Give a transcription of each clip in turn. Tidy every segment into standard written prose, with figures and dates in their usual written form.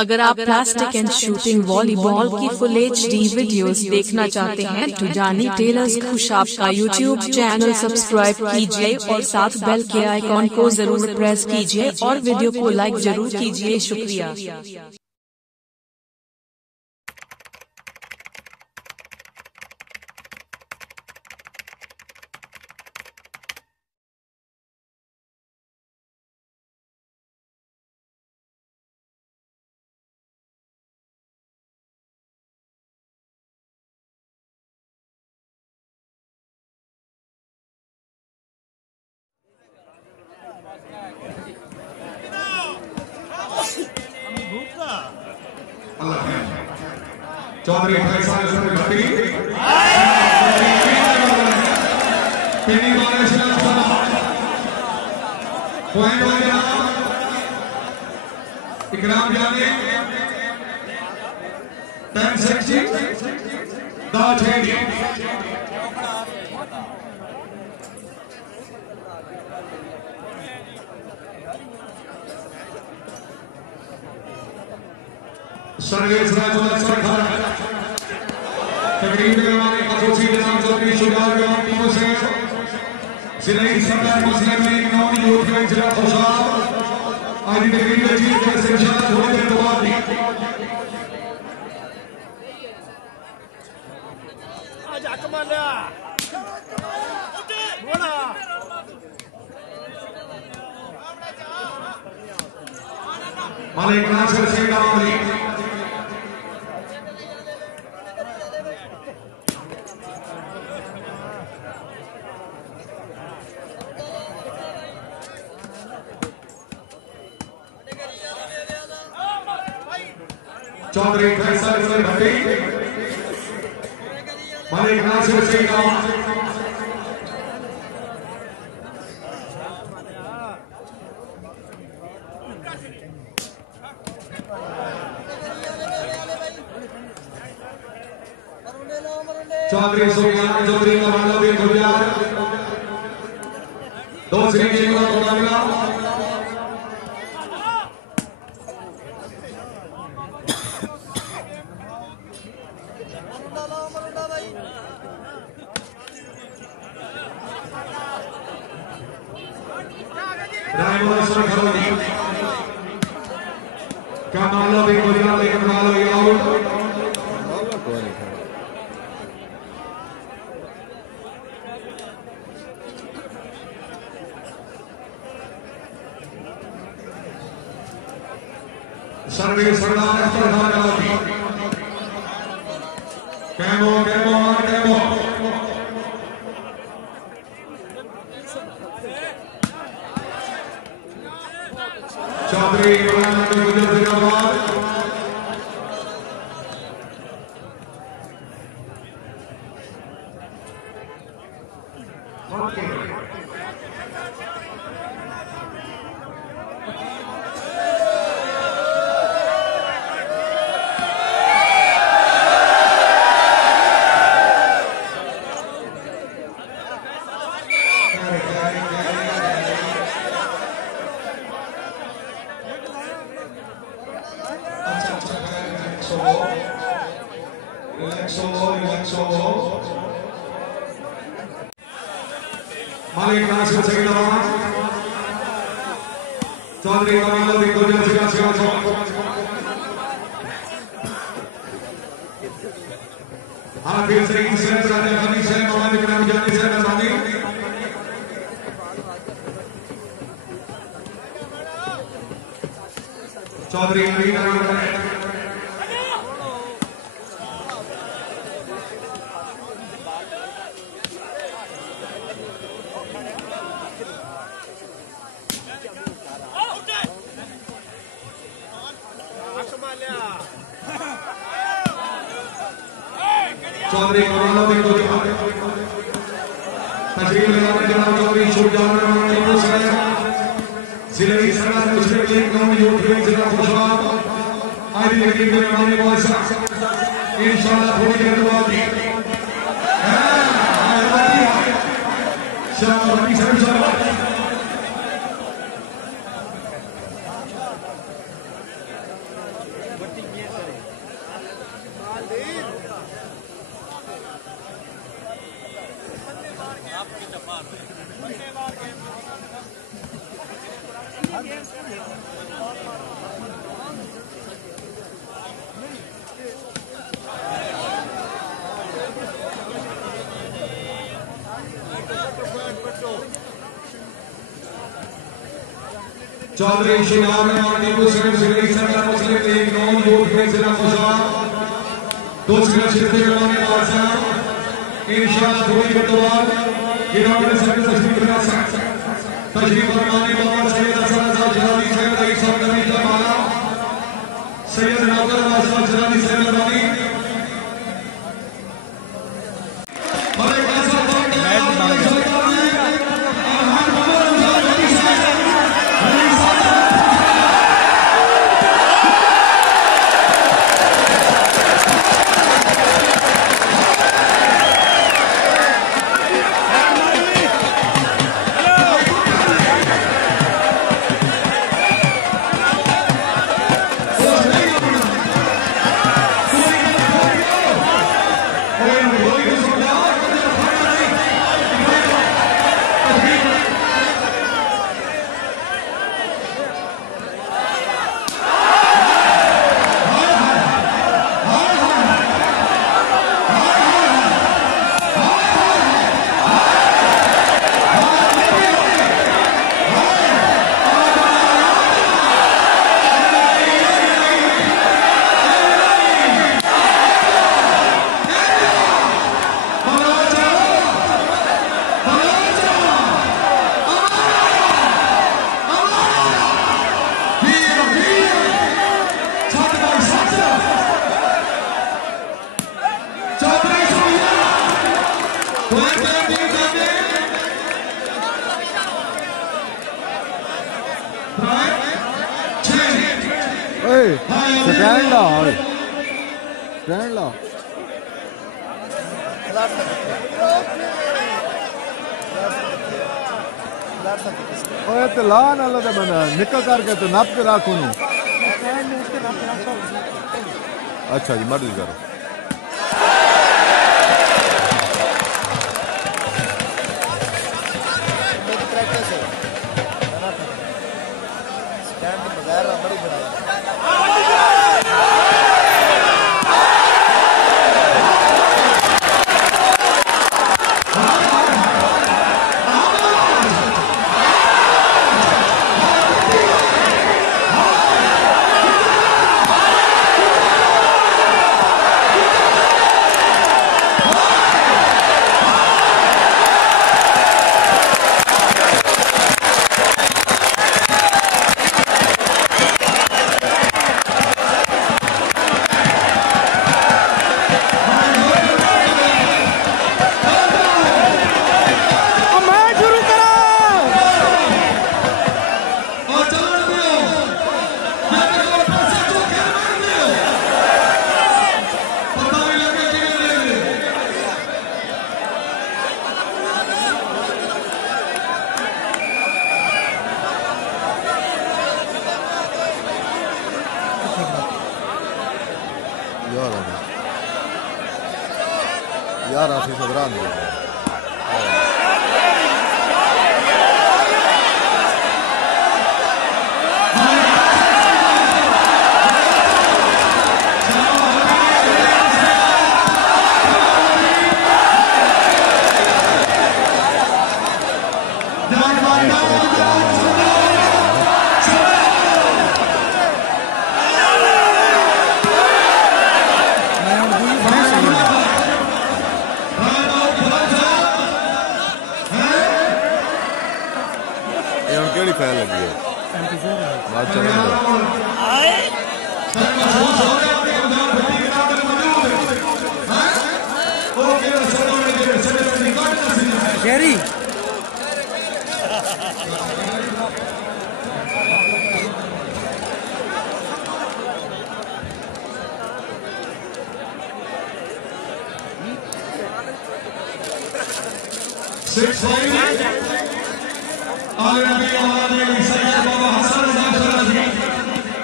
अगर आप plastic and shooting volleyball की फुल HD वीडियोस देखना चाहते हैं तो जानी टेलर्स खुशाब का यूट्यूब चैनल सब्सक्राइब कीजिए और साथ बेल के आइकॉन को जरूर प्रेस कीजिए और वीडियो को लाइक जरूर कीजिए। शुक्रिया। चौधरी फैसल भट्टी इकराम जानी 1060 सर्विस तकरीब करवाने खसूसी जनाब चौधरी शुजात टीमों से जिले सरदार मुस्लिम लीग नौन यूथ के जिला खुशाब आज तकरीब में जीत कर इंशाअल्लाह थोड़ी देर बाद आज कमाला बोला मालिक नासिर सिंह नामी चौधरी फैसल भट्टी मालिक नासिर सिंह नामी चौधरी सनंघराल चौधरी कमाला कल्याण दो श्रेणी का मुकाबला कमाला आउट सर्विस सरदार आख्तर कैमो चौधरी मालिक नासिर सिंह नामी चौधरी कमाला गजरफिसल हाफिज सिंह सैयद राजा खनी से नवाज इकराम जानी से नजामी चौधरी चौधरी कमाला तशरीफ लगाने जनाब चौधरी शुजात टीमों से जिले की सरदार मुस्लिम लीग नौन यूथ के जिला खुशाब आज तकरीब में हमारे मौसा इंशाअल्लाह थोड़ी देर बाद चौधरी शिनाम मार्टी को सिंगरी सरकार मुस्लिम लीग नौ यूथ में जिला खुशा दूसरा क्षेत्र करवाने वाला इंशाअल्लाह थोड़ी देर बाद गिरावट से तशरीफ फरमाने वाला सैयद हसन साहब जलाली सैयद रईस साहब नवीद कमाला सैयद नौकर साहब जलाली सैयद नवानी निकल करके तो नाप के रखो नहीं। अच्छा जी मर्जी करो। यार आफी सदरान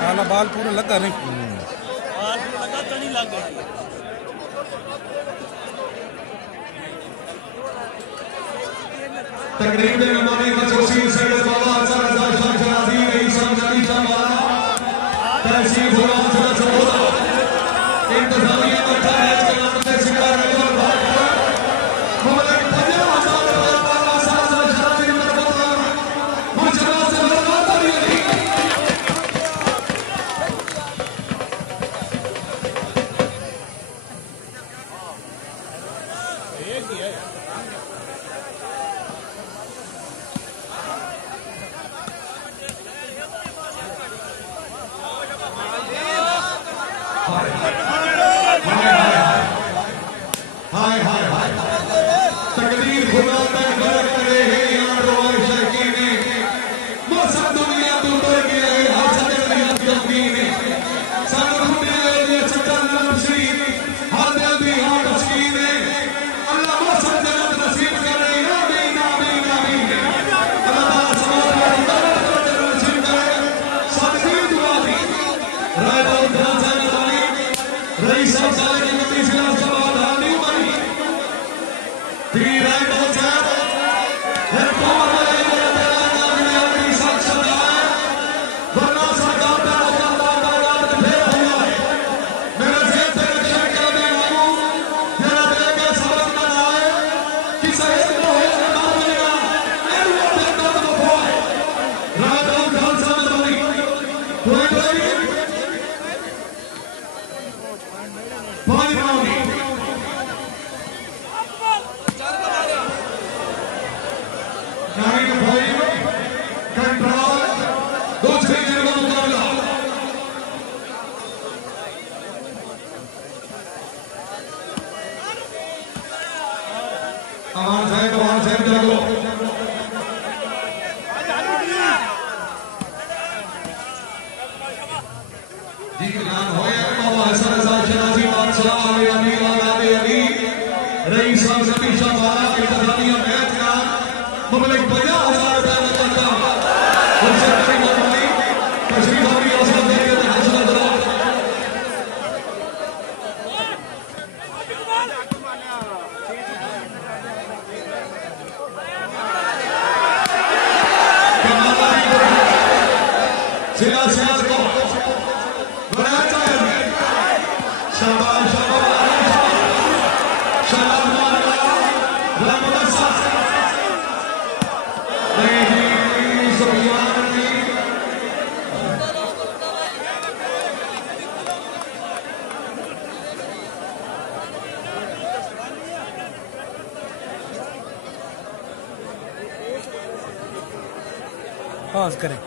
काला बाल पूरा लगा नहीं तकरीब में हमारे खसूसी सैयद बाबा अज़हर शाह शहजादी रईस शाहजादी कमाला तहसील हुआ सदा इंतजामिया बैठा है जनाब से शिकार है और बात मौलिक 50,000 रुपए वाला साजा शादी मरबता मुझे से बर्बाद नहीं एक ही है हाय हाय हाय तकदीर खुदा तक बरक करे है यार रोए शकीने मौसम दुनिया तू डर गया है हाथ दुनिया यकीने सन दुनिया ये चट्टान नक्शी हाथ दी हाथ मस्कीने अल्लाह मौसम जन्नत नसीब करे आमीन आमीन आमीन अल्लाह समात में नसीब करे सादी दुआ दी राय दाऊद खान साहब रईस साहब की कमीज का सवाल हानी बनी फिर राय दाऊद साहब है कौन है तेरा नाम है अपनी साक्षात है वरना सरकार का औकात फेल हुआ है मेरे जेब से रक्षा कर दे मानो जरा दे के सबक न आए कि सही को है ना बनेगा एन वो देखता तो वो है राय दाऊद खान साहब बनी कोई पानी पानी जानी भाई कंट्रोल दूसरी टीम का मुकाबला आवाज है जागो जी नाम होया बाबा हसन शहजादी बादशाह अली अली रईस शाहजादी शाहबाला इंतजामिया मैच का मबलग 50,000 रुपए लगाता उनसे बड़ी मामूली तशरीफ अपनी औसत देंगे तो हौसला दो कमाला जिला सियासत को वड़ाइच शाबाश पास करें